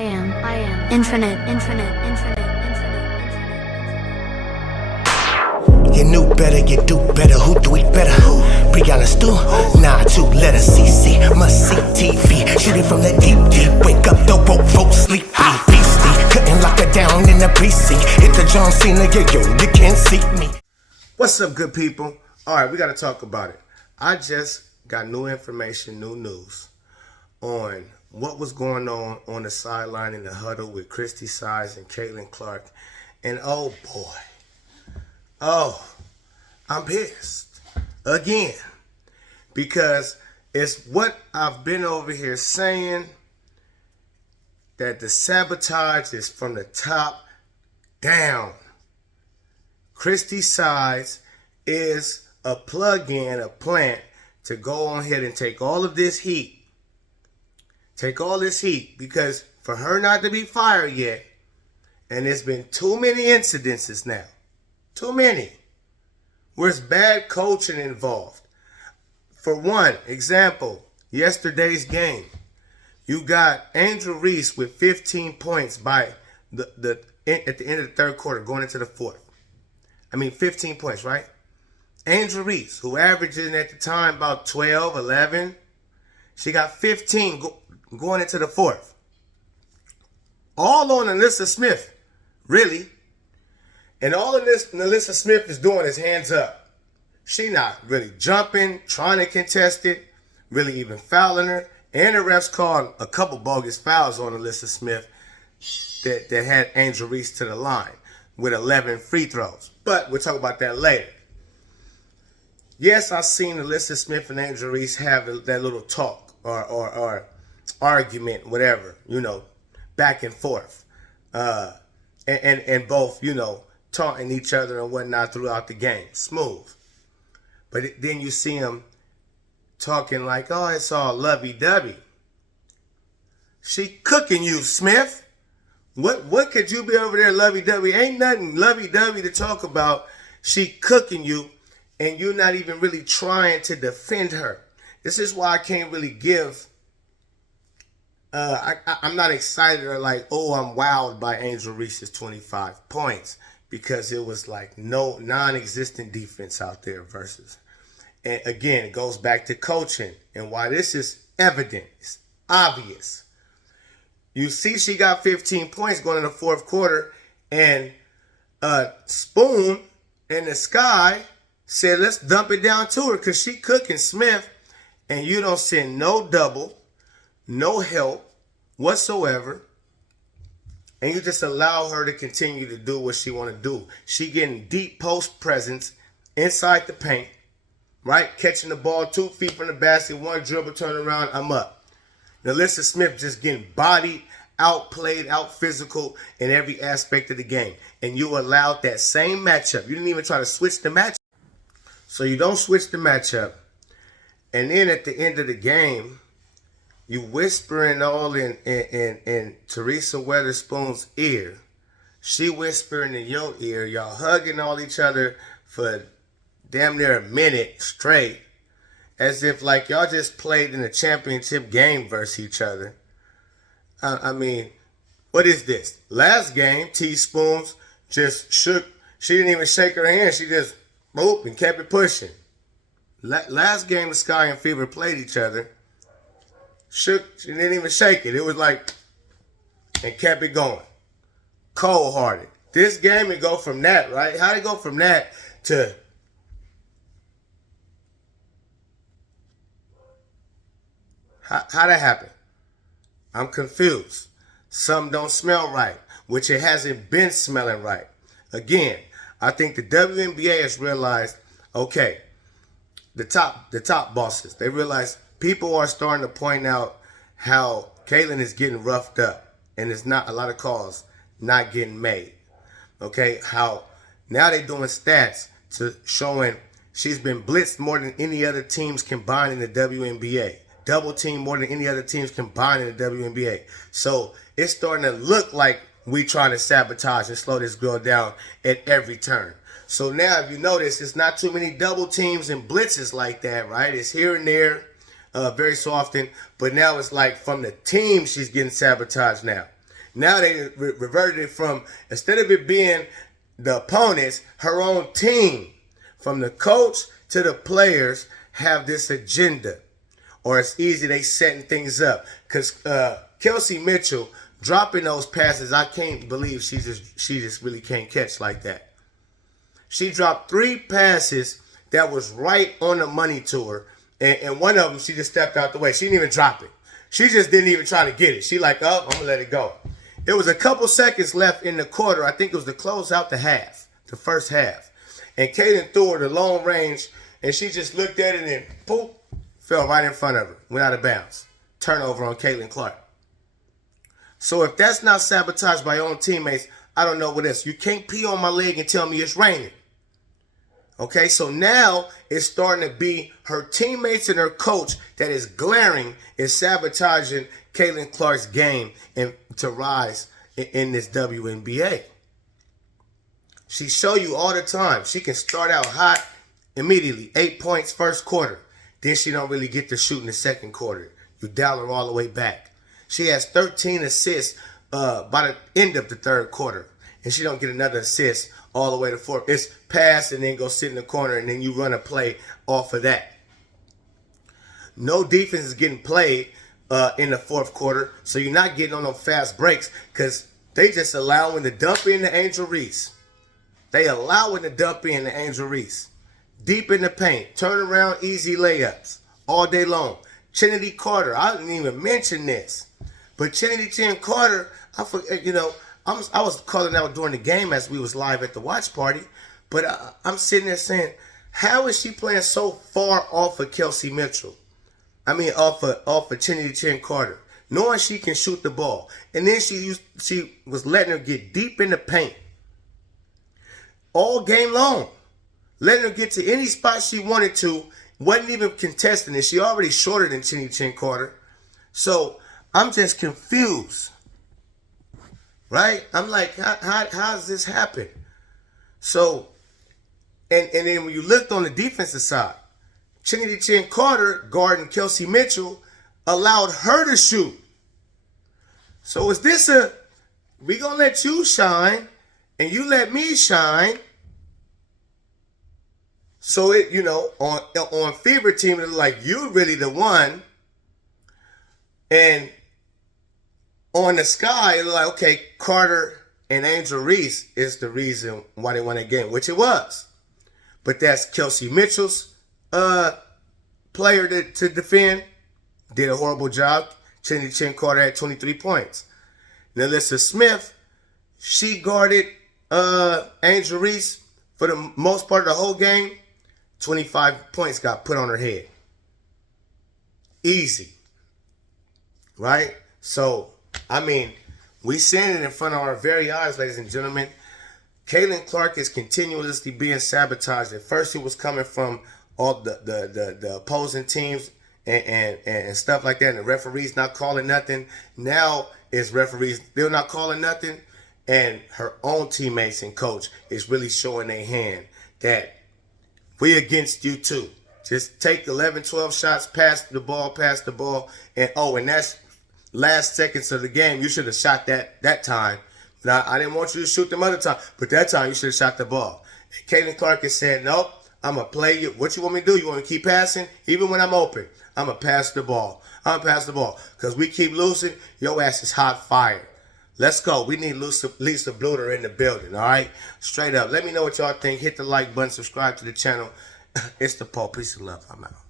am infinite. You knew better, you do better. Who do it better? Brianna Stu? Nah, 2 letters. CC, must see TV. Shooting from the deep. Wake up, the rope, sleep. Beastie, couldn't lock her down in the precinct. Hit the John Cena, yeah, yo, you can't see me. What's up, good people? All right, we got to talk about it. I just got new information, new news on what was going on the sideline in the huddle with CHRISTIE Sides and Caitlin Clark. And oh boy, I'm pissed again, because it's what I've been over here saying, that the sabotage is from the top down. CHRISTIE Sides is a plug-in, a plant to go on ahead and take all of this heat. Take all this heat, because for her not to be fired yet, and there's been too many incidences now, too many, where it's bad coaching involved. For one example, yesterday's game, you got Angel Reese with 15 points by at the end of the third quarter, going into the fourth. 15 points, right? Angel Reese, who averages at the time about 12, 11, she got 15 going into the fourth. All on Alyssa Smith, really. And all of this Alyssa Smith is doing is hands up. She not really jumping, trying to contest it, really even fouling her. And the refs called a couple bogus fouls on Alyssa Smith that had Angel Reese to the line with 11 free throws. But we'll talk about that later. Yes, I've seen Alyssa Smith and Angel Reese have that little talk or argument, whatever, back and forth. And both, taunting each other and whatnot throughout the game. Smooth. But then you see them talking like, oh, it's all lovey-dovey. She cooking you, Smith. What could you be over there lovey-dovey? Ain't nothing lovey-dovey to talk about. She cooking you, and you're not even really trying to defend her. This is why I can't really give. I'm not excited or like, oh, I'm wowed by Angel Reese's 25 points, because it was like no non-existent defense out there versus. And again, it goes back to coaching and why this is evident. It's obvious. You see she got 15 points going in the fourth quarter, and Spoon in the sky said, let's dump it down to her because she cooking Smith, and you don't send no double, no help whatsoever, and you just allow her to continue to do what she want to do. She getting deep post presence inside the paint, right? Catching the ball 2 feet from the basket, one dribble, turn around, I'm up. Now, Alyssa Smith just getting bodied, outplayed, out physical in every aspect of the game. And you allowed that same matchup. You didn't even try to switch the matchup. So you don't switch the matchup. And then at the end of the game, you whispering all in Teresa Weatherspoon's ear. She whispering in your ear. Y'all hugging all each other for damn near a minute straight, as if like y'all just played in a championship game versus each other. What is this? Last game, Teaspoons just shook. She didn't even shake her hand. She just boop and kept it pushing. Last game, the Sky and Fever played each other. Shook. She didn't even shake it. It was like, and kept it going. Cold-hearted. This game, it go from that, right? How'd it go from that to... How'd that happen? I'm confused. Something don't smell right, which it hasn't been smelling right. Again, I think the WNBA has realized, okay, the top bosses, they realize people are starting to point out how Caitlin is getting roughed up, and there's not a lot of calls not getting made. Okay, how now they're doing stats to showing she's been blitzed more than any other teams combined in the WNBA. Double team more than any other teams combined in the WNBA. So it's starting to look like we trying to sabotage and slow this girl down at every turn. So now, if you notice, it's not too many double teams and blitzes like that, right? It's here and there, very so often. But now it's like from the team she's getting sabotaged now. Now they reverted it from, instead of it being the opponents, her own team, from the coach to the players, have this agenda. Or it's easy, they setting things up. Because Kelsey Mitchell dropping those passes, I can't believe she just really can't catch like that. She dropped 3 passes that was right on the money to her. And one of them, she just stepped out the way. She didn't even drop it. She just didn't even try to get it. She like, oh, I'm going to let it go. It was a couple seconds left in the quarter. I think it was to close out the half, the first half. And Kaylin threw her the long range, and she just looked at it and poof, fell right in front of her. Went out of bounds. Turnover on Caitlin Clark. So if that's not sabotage by your own teammates, I don't know what is. You can't pee on my leg and tell me it's raining. Okay, so now it's starting to be her teammates and her coach that is glaring, is sabotaging Caitlin Clark's game and to rise in this WNBA. She show you all the time. She can start out hot immediately. 8 points first quarter. Then she don't really get to shoot in the second quarter. You dial her all the way back. She has 13 assists by the end of the third quarter. And she don't get another assist all the way to fourth. It's pass and then go sit in the corner and then you run a play off of that. No defense is getting played in the fourth quarter. So you're not getting on those fast breaks because they just allowing the dump in the Angel Reese. They allowing the dump in the Angel Reese. Deep in the paint. Turn around, easy layups. All day long. Trinity Carter. I didn't even mention this. But Trinity Chin Carter, I was calling out during the game as we was live at the watch party. But I'm sitting there saying, how is she playing so far off of Kelsey Mitchell? I mean, off of Trinity Chin Carter. Knowing she can shoot the ball. And then she was letting her get deep in the paint. All game long. Letting her get to any spot she wanted to. Wasn't even contesting it. She already shorter than Trinity Chin Carter. So I'm just confused. Right? I'm like, how does this happen? So, and then when you looked on the defensive side, Trinity Chin Carter guarding Kelsey Mitchell allowed her to shoot. So is this we gonna let you shine and you let me shine? So it, on Fever Team, it's like you really the one. And on the Sky, it's like, okay, Carter and Angel Reese is the reason why they won that game, which it was. But that's Kelsey Mitchell's player to defend. Did a horrible job. Trinity Chin Carter had 23 points. Now, Alyssa Smith, she guarded Angel Reese for the most part of the whole game. 25 points got put on her head. Easy. Right? So, I mean, we seeing it in front of our very eyes, ladies and gentlemen. Caitlin Clark is continuously being sabotaged. At first, it was coming from all the opposing teams and stuff like that, and the referees not calling nothing. Now, it's referees still not calling nothing, and her own teammates and coach is really showing their hand that we against you too. Just take 11, 12 shots, pass the ball, and that's last seconds of the game. You should have shot that time. Now, I didn't want you to shoot them other time, but that time you should have shot the ball. And Caitlin Clark is saying, nope, I'm going to play you. What you want me to do? You want me to keep passing? Even when I'm open, I'm going to pass the ball. Because we keep losing, your ass is hot fire. Let's go. We need Lisa Bluter in the building, all right? Straight up. Let me know what y'all think. Hit the like button. Subscribe to the channel. It's the Paul. Peace and love. I'm out.